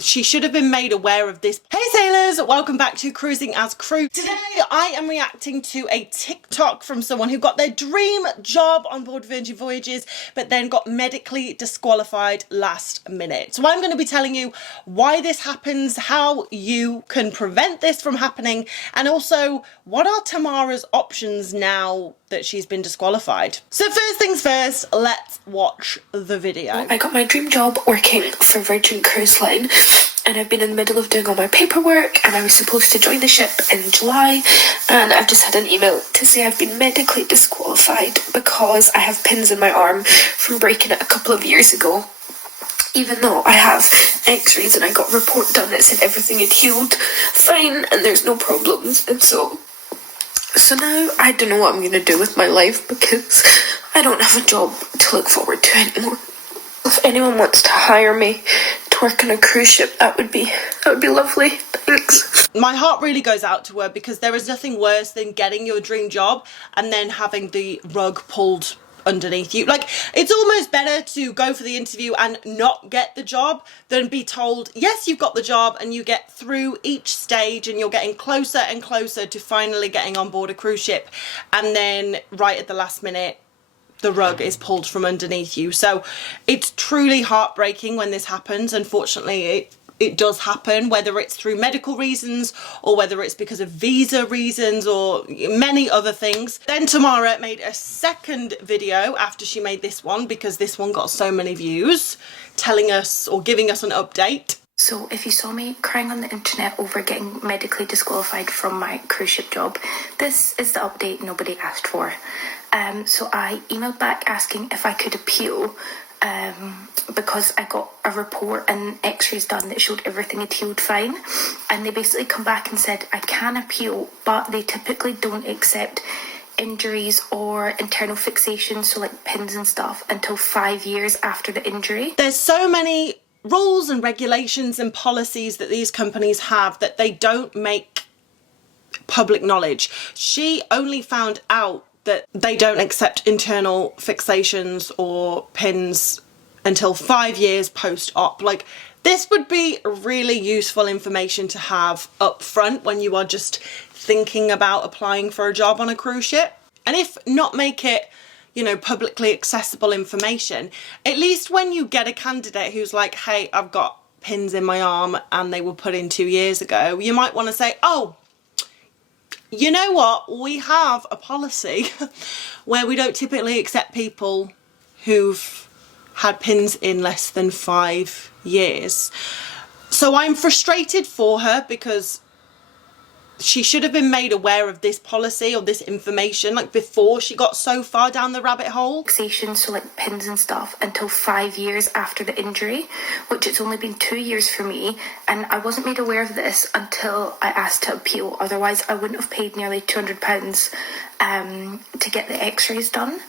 She should have been made aware of this. Hey sailors, welcome back to Cruising as Crew. Today I am reacting to a TikTok from someone who got their dream job on board Virgin Voyages but then got medically disqualified last minute. So I'm going to be telling you why this happens, how you can prevent this from happening, and also what are Tamara's options now that she's been disqualified. So first things first, let's watch the video. I got my dream job working for Virgin Cruise Line, and I've been in the middle of doing all my paperwork, and I was supposed to join the ship in July, and I've just had an email to say I've been medically disqualified because I have pins in my arm from breaking it a couple of years ago. Even though I have x-rays and I got a report done that said everything had healed fine and there's no problems, and so now I don't know what I'm going to do with my life because I don't have a job to look forward to anymore. If anyone wants to hire me to work on a cruise ship, that would be lovely. Thanks. My heart really goes out to her because there is nothing worse than getting your dream job and then having the rug pulled underneath you. Like, it's almost better to go for the interview and not get the job than be told, yes, you've got the job, and you get through each stage and you're getting closer and closer to finally getting on board a cruise ship, and then right at the last minute the rug is pulled from underneath you. So it's truly heartbreaking when this happens. Unfortunately, it does happen, whether it's through medical reasons or whether it's because of visa reasons or many other things. Then Tamara made a second video after she made this one, because this one got so many views, telling us or giving us an update. So if you saw me crying on the internet over getting medically disqualified from my cruise ship job, this is the update nobody asked for. So I emailed back asking if I could appeal, because I got a report and x-rays done that showed everything had healed fine, and they basically come back and said I can appeal, but they typically don't accept injuries or internal fixation, so like pins and stuff, until 5 years after the injury. There's so many rules and regulations and policies that these companies have that they don't make public knowledge. She only found out that they don't accept internal fixations or pins until 5 years post-op. Like, this would be really useful information to have up front when you are just thinking about applying for a job on a cruise ship. And if not, make it, you know, publicly accessible information. At least when you get a candidate who's like, hey, I've got pins in my arm and they were put in 2 years ago, you might want to say, oh, you know what, we have a policy where we don't typically accept people who've had pins in less than 5 years. So I'm frustrated for her because she should have been made aware of this policy or this information, like, before she got so far down the rabbit hole. Fixation, so like pins and stuff, until 5 years after the injury, which it's only been 2 years for me, and I wasn't made aware of this until I asked to appeal. Otherwise I wouldn't have paid nearly £200 to get the x-rays done.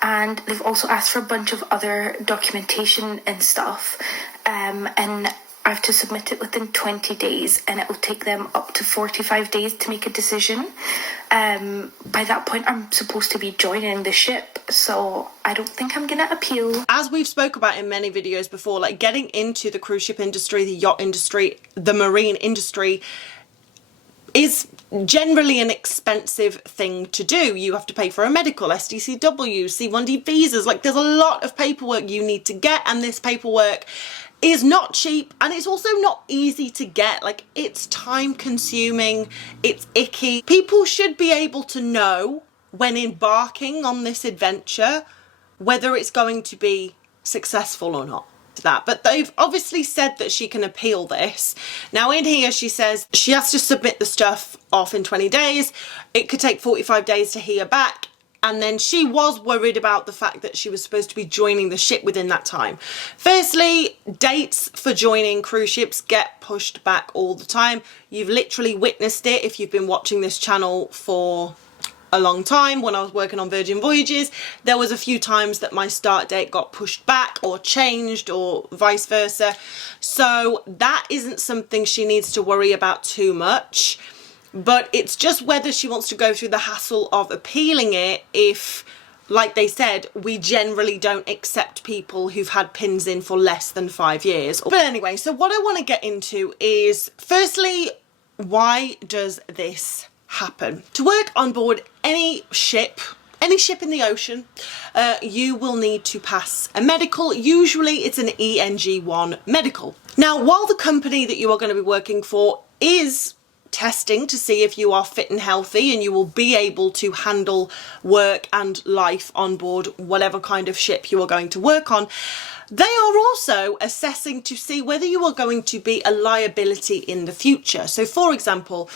And they've also asked for a bunch of other documentation and stuff, and I have to submit it within 20 days, and it will take them up to 45 days to make a decision. By that point, I'm supposed to be joining the ship, so I don't think I'm going to appeal. As we've spoke about in many videos before, like, getting into the cruise ship industry, the yacht industry, the marine industry is generally an expensive thing to do. You have to pay for a medical, SDCW, C1D visas. Like, there's a lot of paperwork you need to get, and this paperwork is not cheap, and it's also not easy to get. Like, it's time consuming, it's icky. People should be able to know when embarking on this adventure whether it's going to be successful or not. But they've obviously said that she can appeal this. Now in here she says she has to submit the stuff off in 20 days. It could take 45 days to hear back. And then she was worried about the fact that she was supposed to be joining the ship within that time. Firstly, dates for joining cruise ships get pushed back all the time. You've literally witnessed it if you've been watching this channel for a long time. When I was working on Virgin Voyages, there was a few times that my start date got pushed back or changed or vice versa. So that isn't something she needs to worry about too much. But it's just whether she wants to go through the hassle of appealing it if like they said, we generally don't accept people who've had pins in for less than 5 years. But anyway, so what I want to get into is, firstly, why does this happen? To work on board any ship in the ocean, you will need to pass a medical. Usually it's an ENG1 medical. Now, while the company that you are going to be working for is testing to see if you are fit and healthy and you will be able to handle work and life on board whatever kind of ship you are going to work on, they are also assessing to see whether you are going to be a liability in the future. So for example,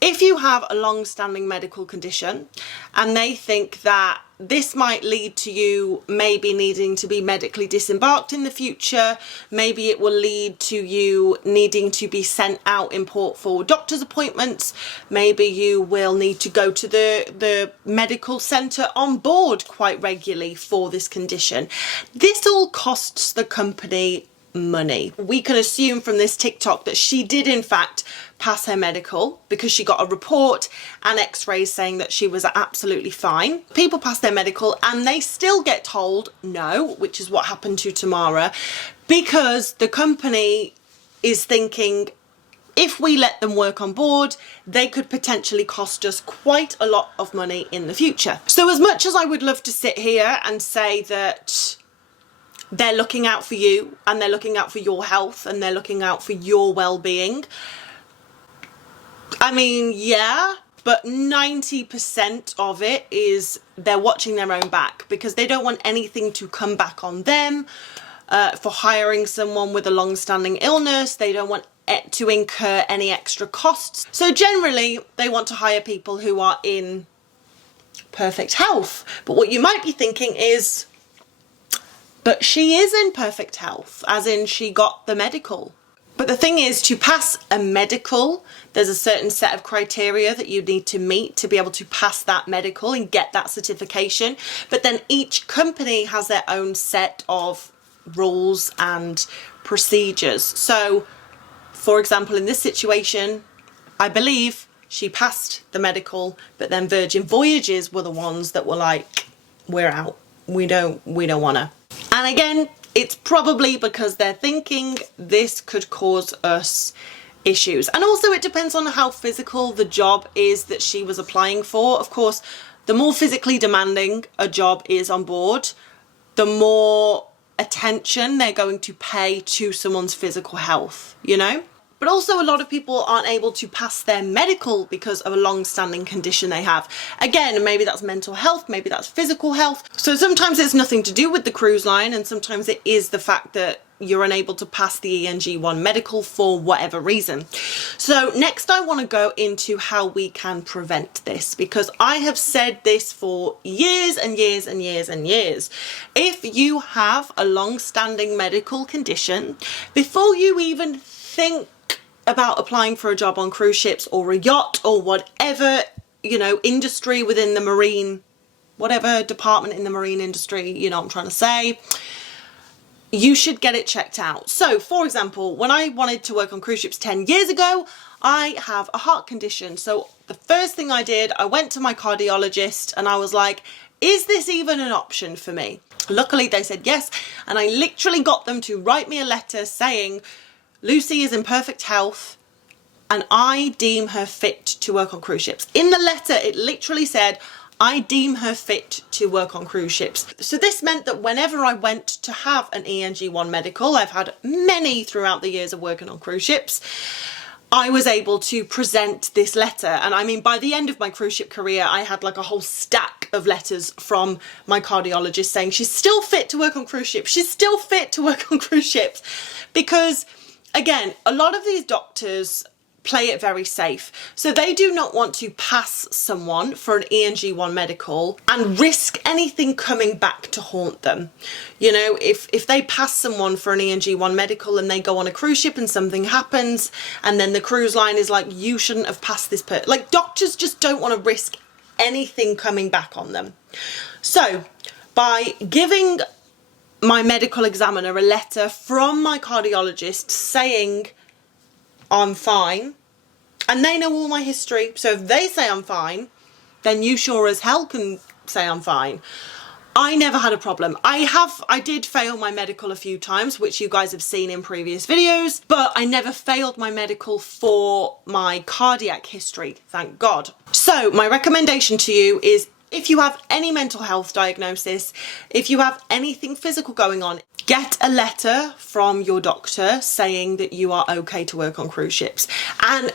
if you have a long-standing medical condition and they think that this might lead to you maybe needing to be medically disembarked in the future, maybe it will lead to you needing to be sent out in port for doctor's appointments, maybe you will need to go to the medical centre on board quite regularly for this condition. This all costs the company money. We can assume from this TikTok that she did in fact pass her medical because she got a report and x-rays saying that she was absolutely fine. People pass their medical and they still get told no, which is what happened to Tamara, because the company is thinking if we let them work on board, they could potentially cost us quite a lot of money in the future. So as much as I would love to sit here and say that they're looking out for you and they're looking out for your health and they're looking out for your well-being, I mean, yeah, but 90% of it is they're watching their own back because they don't want anything to come back on them for hiring someone with a long-standing illness. They don't want it to incur any extra costs. So generally, they want to hire people who are in perfect health. But what you might be thinking is, but she is in perfect health, as in she got the medical. But the thing is, to pass a medical, there's a certain set of criteria that you need to meet to be able to pass that medical and get that certification. But then each company has their own set of rules and procedures. So, for example, in this situation, I believe she passed the medical, but then Virgin Voyages were the ones that were like, we're out. We don't want to. And again, it's probably because they're thinking this could cause us issues. And also it depends on how physical the job is that she was applying for. Of course, the more physically demanding a job is on board, the more attention they're going to pay to someone's physical health, you know? But also a lot of people aren't able to pass their medical because of a long-standing condition they have. Again, maybe that's mental health, maybe that's physical health. So sometimes it's nothing to do with the cruise line, and sometimes it is the fact that you're unable to pass the ENG1 medical for whatever reason. So next I want to go into how we can prevent this, because I have said this for years and years and years and years. If you have a long-standing medical condition, before you even think about applying for a job on cruise ships or a yacht or whatever, you know, industry within the marine, whatever department in the marine industry, you know what I'm trying to say, you should get it checked out. So for example, when I wanted to work on cruise ships 10 years ago, I have a heart condition. So the first thing I did, I went to my cardiologist and I was like, is this even an option for me? Luckily they said yes, and I literally got them to write me a letter saying, Lucy is in perfect health and I deem her fit to work on cruise ships. In the letter, it literally said, I deem her fit to work on cruise ships. So this meant that whenever I went to have an ENG1 medical, I've had many throughout the years of working on cruise ships, I was able to present this letter. And I mean, by the end of my cruise ship career, I had like a whole stack of letters from my cardiologist saying she's still fit to work on cruise ships. She's still fit to work on cruise ships. Because again, a lot of these doctors play it very safe. So they do not want to pass someone for an ENG1 medical and risk anything coming back to haunt them. You know, if they pass someone for an ENG1 medical and they go on a cruise ship and something happens and then the cruise line is like, you shouldn't have passed this person. Like, doctors just don't want to risk anything coming back on them. So by giving my medical examiner a letter from my cardiologist saying I'm fine, and they know all my history, so if they say I'm fine, then you sure as hell can say I'm fine. I never had a problem. I did fail my medical a few times, which you guys have seen in previous videos, but I never failed my medical for my cardiac history, thank God. So my recommendation to you is, if you have any mental health diagnosis, if you have anything physical going on, get a letter from your doctor saying that you are okay to work on cruise ships. And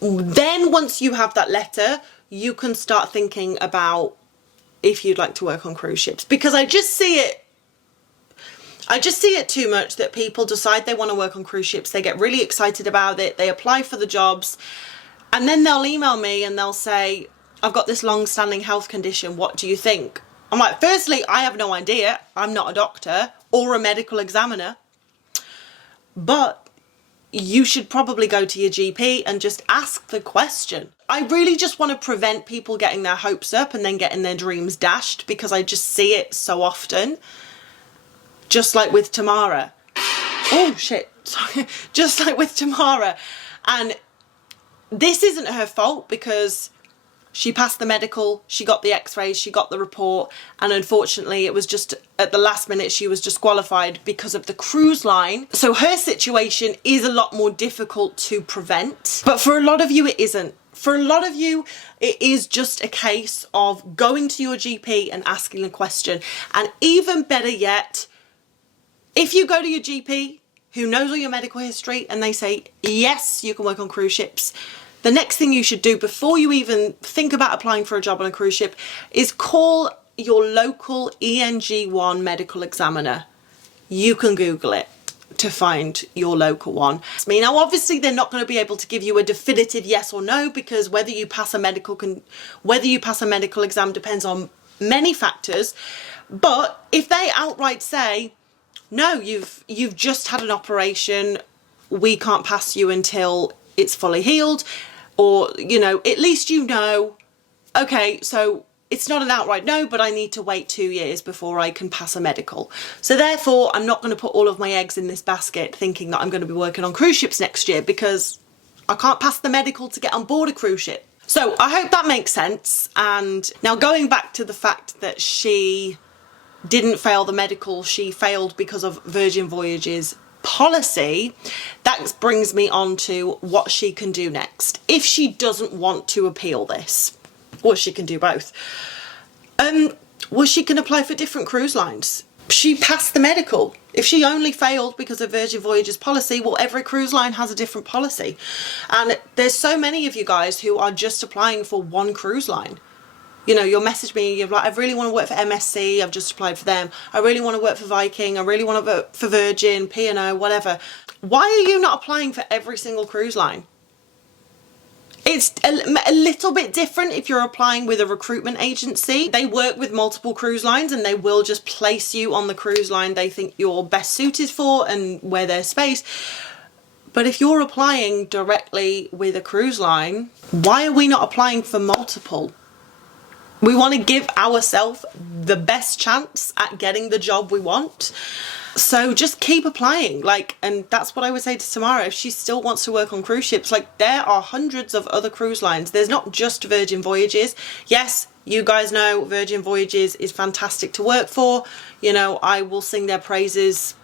then once you have that letter, you can start thinking about if you'd like to work on cruise ships. Because I just see it too much that people decide they want to work on cruise ships, they get really excited about it, they apply for the jobs, and then they'll email me and they'll say, I've got this long-standing health condition, what do you think? I'm like, firstly, I have no idea. I'm not a doctor or a medical examiner. But you should probably go to your GP and just ask the question. I really just want to prevent people getting their hopes up and then getting their dreams dashed, because I just see it so often. Just like with Tamara. Oh, shit. Sorry. Just like with Tamara. And this isn't her fault, because she passed the medical, she got the x-rays, she got the report, and unfortunately it was just at the last minute she was disqualified because of the cruise line. So her situation is a lot more difficult to prevent. But for a lot of you it isn't. For a lot of you it is just a case of going to your GP and asking a question. And even better yet, if you go to your GP who knows all your medical history and they say, yes, you can work on cruise ships, the next thing you should do before you even think about applying for a job on a cruise ship is call your local ENG1 medical examiner. You can Google it to find your local one. I mean, now obviously they're not going to be able to give you a definitive yes or no, because whether you pass a medical exam depends on many factors. But if they outright say, no, you've just had an operation, we can't pass you until it's fully healed, or, you know, at least you know, okay, so it's not an outright no, but I need to wait 2 years before I can pass a medical. So therefore, I'm not going to put all of my eggs in this basket thinking that I'm going to be working on cruise ships next year, because I can't pass the medical to get on board a cruise ship. So I hope that makes sense. And now going back to the fact that she didn't fail the medical, she failed because of Virgin Voyages policy, that brings me on to what she can do next. If she doesn't want to appeal this, or she can do both, well, she can apply for different cruise lines. She passed the medical. If she only failed because of Virgin Voyages policy, well, every cruise line has a different policy. And there's so many of you guys who are just applying for one cruise line. You know, you'll message me, you're like, I really want to work for MSC, I've just applied for them. I really want to work for Viking, I really want to work for Virgin, P&O, whatever. Why are you not applying for every single cruise line? It's a little bit different if you're applying with a recruitment agency. They work with multiple cruise lines and they will just place you on the cruise line they think you're best suited for and where there's space. But if you're applying directly with a cruise line, why are we not applying for multiple? We want to give ourselves the best chance at getting the job we want. So just keep applying, and that's what I would say to Tamara. If she still wants to work on cruise ships, there are hundreds of other cruise lines. There's not just Virgin Voyages. Yes, you guys know Virgin Voyages is fantastic to work for. You know, I will sing their praises,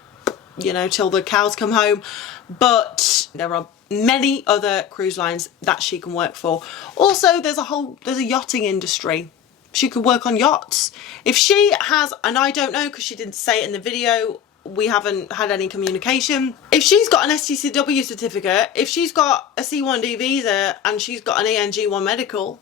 you know, till the cows come home. But there are many other cruise lines that she can work for. Also, there's a yachting industry. She could work on yachts. If she has, and I don't know because she didn't say it in the video, we haven't had any communication. If she's got an STCW certificate, if she's got a C1D visa and she's got an ENG1 medical,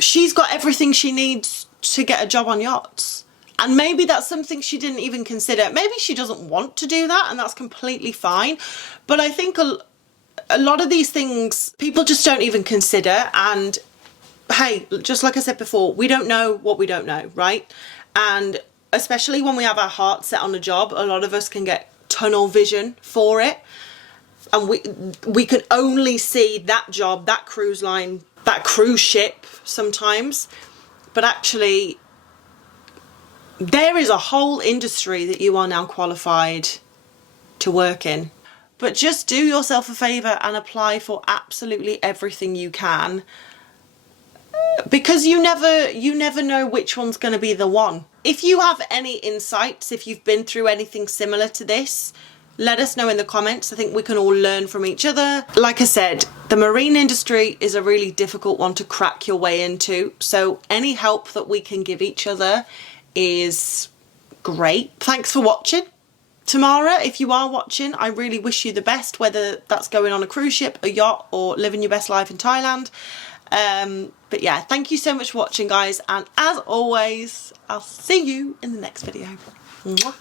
she's got everything she needs to get a job on yachts. And maybe that's something she didn't even consider. Maybe she doesn't want to do that, and that's completely fine. But I think a lot of these things people just don't even consider. And hey, just like I said before, we don't know what we don't know, right? And especially when we have our heart set on a job, a lot of us can get tunnel vision for it. And we can only see that job, that cruise line, that cruise ship sometimes. But actually, there is a whole industry that you are now qualified to work in. But just do yourself a favour and apply for absolutely everything you can. because you never know which one's going to be the one. If you have any insights, if you've been through anything similar to this, let us know in the comments. I think we can all learn from each other. Like I said, the marine industry is a really difficult one to crack your way into, so any help that we can give each other is great. Thanks for watching. Tamara, if you are watching, I really wish you the best, whether that's going on a cruise ship, a yacht, or living your best life in Thailand. But yeah, thank you so much for watching, guys, and as always, I'll see you in the next video. Mwah.